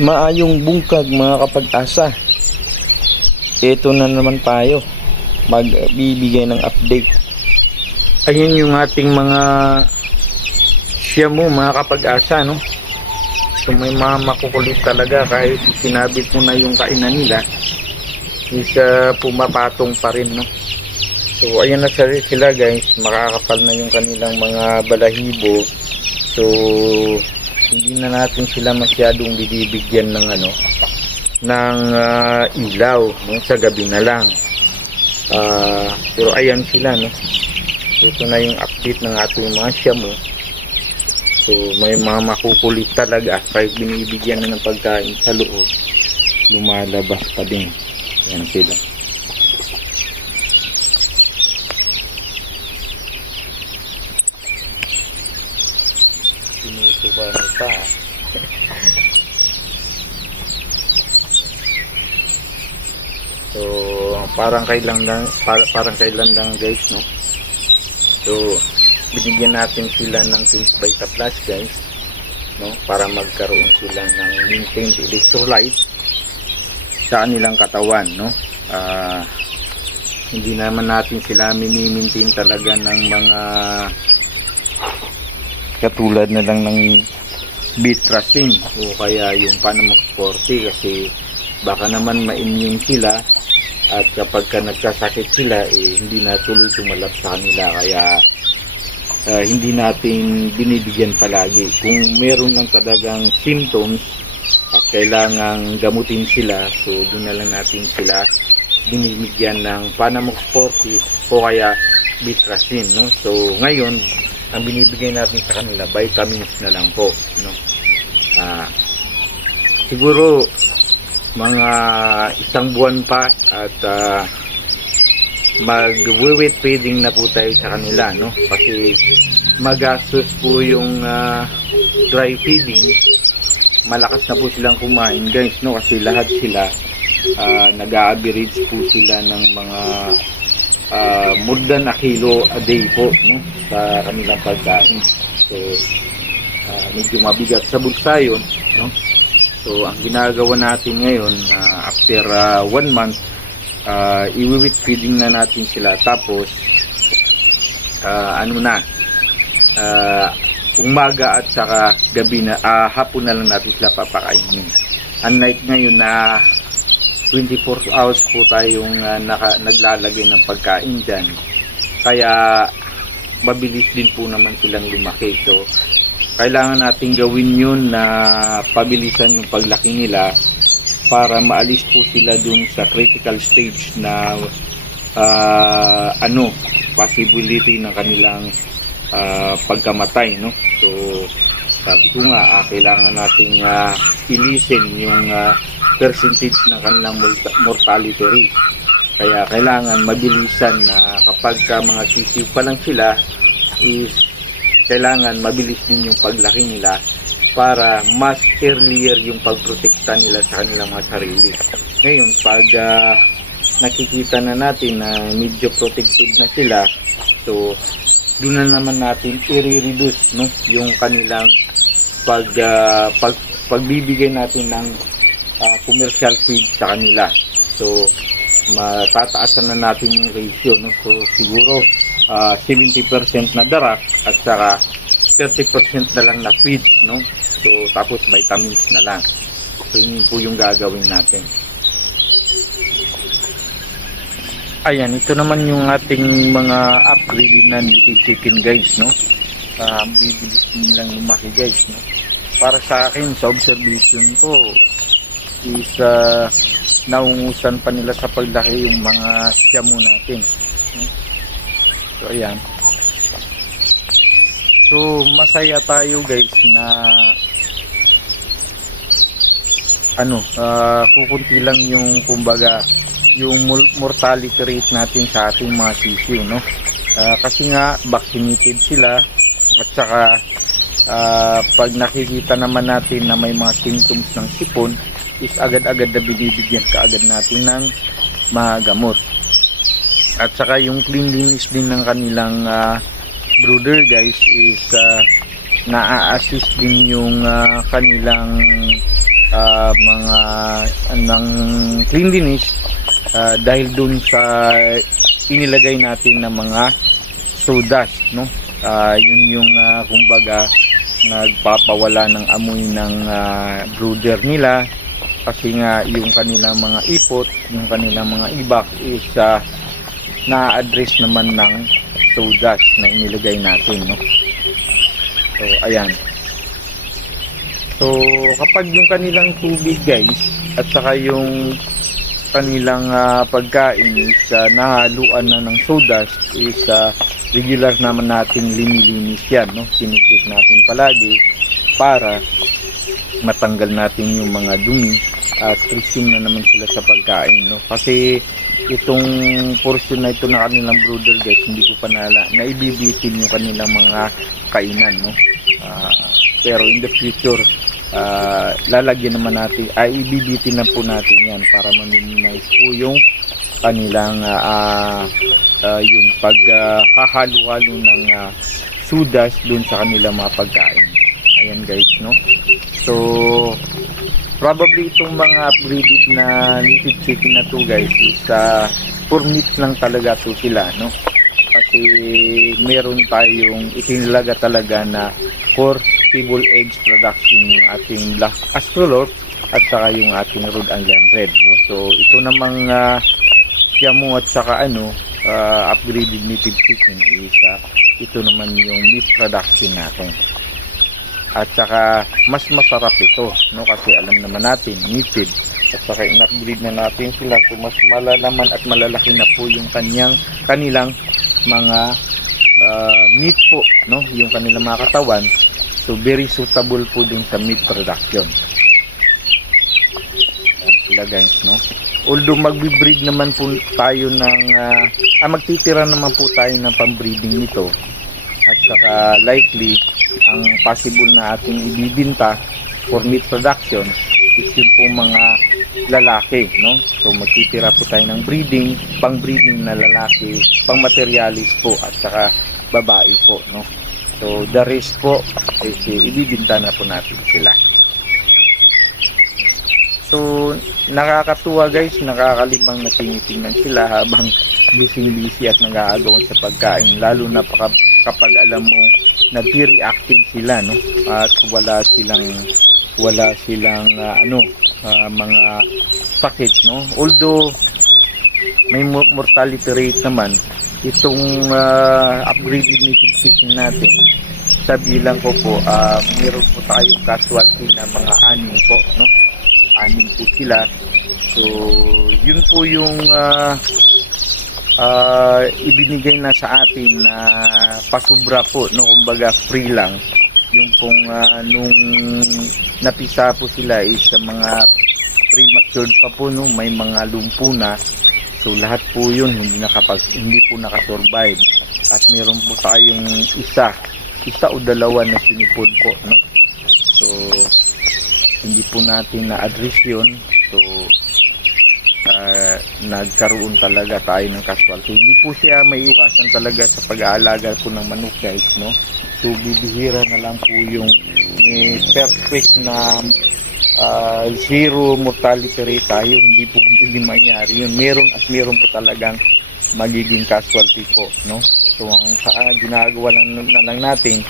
Maayong bungkag mga kapag-asa. Ito na naman tayo magbibigay ng update. Ayun yung ating mga siyamo mga kapag-asa, no? So may mga makukulit talaga kahit sinabit mo na yung kainan nila, isa pumapatong pa rin, no? So ayan na sila guys, makakapal na yung kanilang mga balahibo. So hindi na natin sila masyadong bibigyan ng ilaw, no? Sa gabi na lang. Pero ayan sila, no? So, ito na yung update ng ating mga siyamo. So may mga makukulit talaga kahit binibigyan na ng pagkain sa loob, lumalabas pa din. Ayan sila. Sinusukan pa. So parang kailan lang guys, no? So binigyan natin sila ng Twins Vita Plus guys, no? Para magkaroon sila ng maintained electrolytes sa kanilang katawan, no? Hindi naman natin sila mini-maintain talaga ng mga katulad na lang ng Bitrasin o kaya yung Panamox 40, kasi baka naman ma-immune sila at kapag nagkasakit sila hindi na tuloy tumalab sa kanila, kaya hindi natin binibigyan palagi. Kung meron lang talagang symptoms at kailangang gamutin sila, so doon na lang natin sila binibigyan ng Panamox 40 o kaya Bitrasin, no? So ngayon ang binibigay natin sa kanila vitamins na lang po, no? Siguro mga isang buwan pa at mag-wet feeding na po tayo sa kanila, no? Kasi magastos po yung dry feeding. Malakas na po silang kumain guys, no? Kasi lahat sila nag-a-average po sila ng mga more than a kilo a day po, no? Sa kanilang pagkain. So medyo mabigat sa bulsa yun, no? So ang ginagawa natin ngayon, after 1 month, i-wet feeding na natin sila, tapos umaga at saka gabi na, hapon na lang natin sila papakainin. Unlike ngayon na 24 hours po tayong naglalagay ng pagkain dyan, kaya mabilis din po naman silang lumaki. So kailangan natin gawin yun na pabilisan yung paglaki nila para maalis po sila dun sa critical stage na possibility ng kanilang pagkamatay, no? So sabi ko nga, kailangan nating ilisin yung percentage ng kanilang mortality rate. Kaya kailangan mabilisan na kapag mga sisiw pa lang sila, is kailangan mabilis din yung paglaki nila para mas earlier yung pagprotekta nila sa kanilang mga sarili. Ngayon, pag nakikita na natin na medyo protected na sila, so doon na naman natin i-reduce, no, yung kanilang pagbibigay natin ng commercial feed sa kanila. So matataasan na natin yung ratio, no? So siguro 70% na darak at saka 30% na lang na feed, no? So tapos vitamins na lang. So yun po yung gagawin natin. Ayan, ito naman yung ating mga upgraded na native chicken guys, no? Bibilis nilang lumaki guys, no? Para sa akin, sa observation ko is naungusan pa nila sa paglaki yung mga siyamo natin, no? So ayan. So masaya tayo guys na kukunti lang yung kumbaga yung mortality rate natin sa ating mga sisiw, no? Kasi nga vaccinated sila at saka pag nakikita naman natin na may mga symptoms ng sipon, is agad-agad na binibigyan kaagad natin ng mga gamot. At saka yung cleanliness din ng kanilang brooder guys is na-assist din yung kanilang mga ng cleanliness dahil dun sa inilagay natin na mga sawdust, no? Yun yung kumbaga nagpapawala ng amoy ng brooder nila, kasi nga yung kanilang mga ipot, yung kanilang mga ibak is na-address naman ng sawdust na inilagay natin, no? So ayan. So kapag yung kanilang tubig guys at saka yung kanilang pagkain is nahaluan na ng sawdust, is regular naman nating linilinis yan, no? Sinikip natin palagi para matanggal natin yung mga dumi at resume na naman sila sa pagkain, no? Kasi itong portion na ito na kanilang brooder guys, hindi ko pa naibibitin yung kanilang mga kainan, no? Pero in the future lalagyan naman natin, ibibitin na po natin yan para ma-minimize po yung kanilang yung paghahalo-halo ng sawdust dun sa kanilang mga pagkain. Ayan guys, no? So probably itong mga breeded na native chicken na to guys is for meat lang talaga to sila, no? Kasi meron tayong itinalaga talaga na for stable eggs production yung ating Black Astrolorp at saka yung ating Rhode Island Red, no? So ito namang Siamo at saka upgraded native chicken is ito naman yung meat production natin. At saka mas masarap ito, no? Kasi alam naman natin native at saka in-upgrade na natin sila, so mas malalaman at malalaki na po yung kanilang mga meat po, no? Yung kanilang mga katawan. So very suitable po dun sa meat production. Yan sila guys, no? Although magbi-breed naman po tayo ng magtitira naman po tayo ng pambreeding nito, at saka likely ang possible na ating ibibinta for meat production is yung po mga lalaki, no? So magtitira po tayo ng breeding, pang-breeding na lalaki, pang-materialis po at saka babae po, no? So the rest po is ibibinta na po natin sila. So nakakatuwa guys, nakakalimang na tinitingnan sila habang busy at nag-aagawan sa pagkain, lalo na kapag alam mo na very active sila, no? At wala silang mga sakit, no? Although may mortality rate naman itong upgraded native chicken natin, sabilang ko po meron po tayong casualty na mga 6 po, no? 6 po sila. So yun po yung ibinigay na sa atin na pasubra po, no? Kumbaga free lang yung pong nung napisa po sila is sa mga prematured pa po, no? May mga lumpo na. So lahat po yun hindi po nakasurvive, at meron po tayong isa o dalawa na sinipod po, no? So hindi po natin na-address yun. So nagkaroon talaga tayo ng casualty. Hindi po siya may iwasan talaga sa pag-aalaga po ng manok guys, no? So bibihira na lang po yung may perfect na zero mortality rate tayo, hindi po hindi mangyari yun. Meron po talagang magiging casualty po, no? So ang ginagawa na lang natin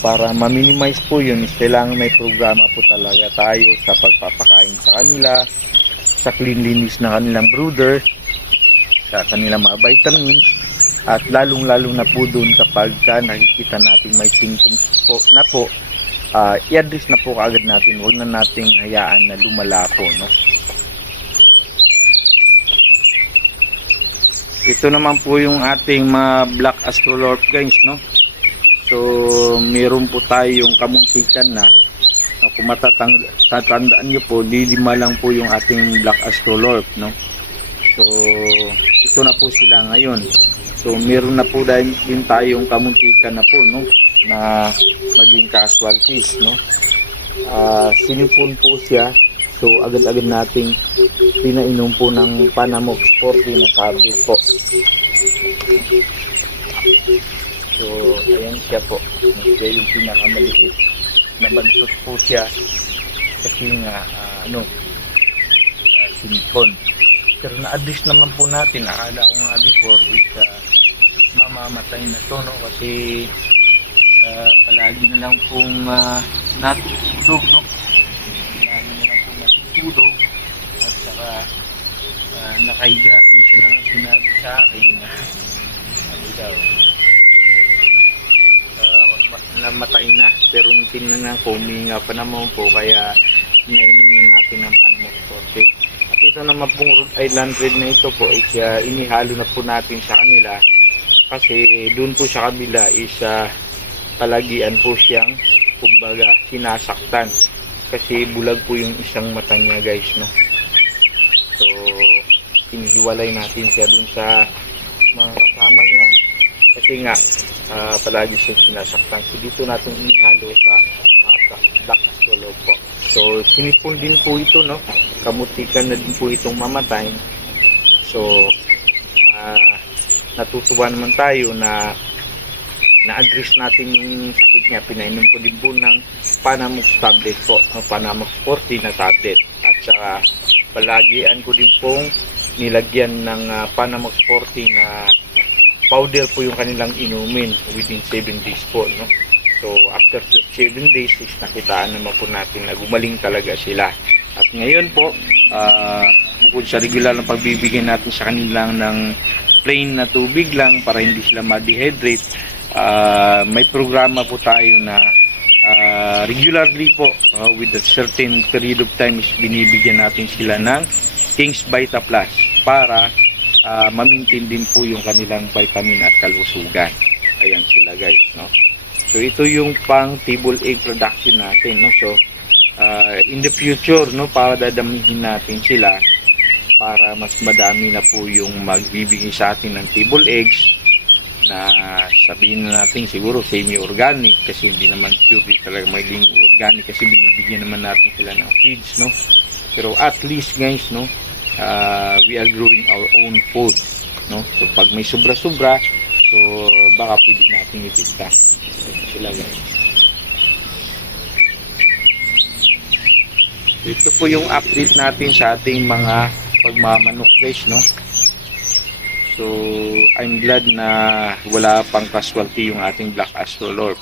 para ma-minimize po yun is kailangan may programa po talaga tayo sa pagpapakain sa kanila, sa cleanliness na kanilang brooder, sa kanilang mga vitamins, at lalong-lalo na po doon kapag nakikita natin may symptoms po na po, i-address na po kaagad natin. Huwag na nating hayaan na lumala po, no? Ito naman po yung ating mga Black Astrolorp guys, no? So meron po tayong kamuntikan na kung matatandaan nyo po, 5 lang po yung ating Black Astrolorp, no? So ito na po sila ngayon. So meron na po din tayong kamuntikan na po, no? Na maging casualties, no? Sinipon po siya. So agad-agad nating pinainom po ng Panamox 40 na tablet po. So ayan siya po. Siya yung pinakamaliit. Nabansot po siya. kasi nga silicone. Pero na-address naman po natin, akala ko nga before is mamamatay na to, no? Kasi palagi na lang pong natutulog, no? Palagi na lang pong natutulog at saka nakahiga. Minsan na nga sinabi sa akin ano daw, namatay na. Pero tingnan nga po, huminga pa naman po, kaya inainom na natin ang Panamux Forte. At ito naman pong Rhode Island Red na ito po is inihalo na po natin sa kanila kasi doon po sa kabila is palagian po siyang kumbaga sinasaktan kasi bulag po yung isang mata niya, guys, no? So inihiwalay natin siya doon sa mga kasama niya kasi nga palagi siyang sinasaktan. So dito natin inihalo sa black swallow po. So sinipon din po ito, no? Kamutikan na din po itong mamatay. So natutuwa naman tayo na na-address natin yung sakit niya. Pinainom ko din po ng Panamux tablet po, Panamux 40 na tablet. At saka palagian ko din pong nilagyan ng Panamux 40 na powder po yung kanilang inumin within 7 days po, no? So after 7 days is nakitaan naman po natin na gumaling talaga sila. At ngayon po, bukod sa regular na pagbibigyan natin sa kanilang ng plain na tubig lang para hindi sila ma-dehydrate, may programa po tayo na regularly po with a certain period of time is binibigyan natin sila ng King's Vita Plus para ma-maintain din po yung kanilang vitamin at kalusugan. Ayan sila, guys, no? So ito yung pang table egg production natin, no? So in the future, no, dadamihin natin sila para mas madami na po yung magbibigay sa atin ng table eggs na sabihin na natin siguro semi-organic kasi hindi naman pure talaga maging organic kasi binibigyan naman natin sila ng feeds, no? Pero at least, guys, no, we are growing our own food, no? So pag may sobra-sobra, so baka pwede natin ibigta sila, guys. Ito po yung update natin sa ating mga pagmamanok, guys, no? So I'm glad na wala pang casualty yung ating black astrolorp.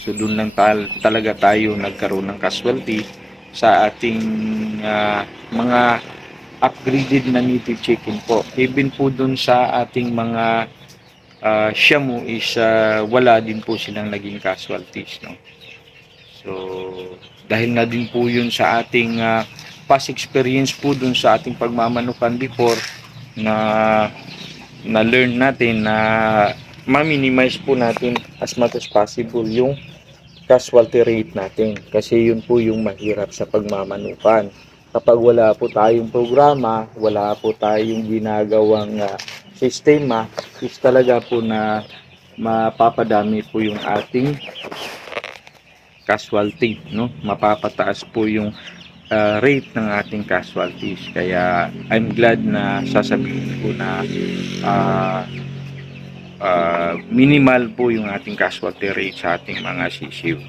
So doon lang talaga tayo nagkaroon ng casualty sa ating mga upgraded na native chicken po. Even po doon sa ating mga Shamu is wala din po silang naging casualties, no? So dahil na din po yun sa ating past experience po dun sa ating pagmamanukan before na learn natin na ma-minimize po natin as much as possible yung casualty rate natin kasi yun po yung mahirap sa pagmamanukan. Kapag wala po tayong programa, wala po tayong ginagawang sistema, is talaga po na mapapadami po yung ating casualty, no? Mapapataas po yung rate ng ating casualties. Kaya I'm glad na sasabihin ko na minimal po yung ating casualty rate sa ating mga sisiw.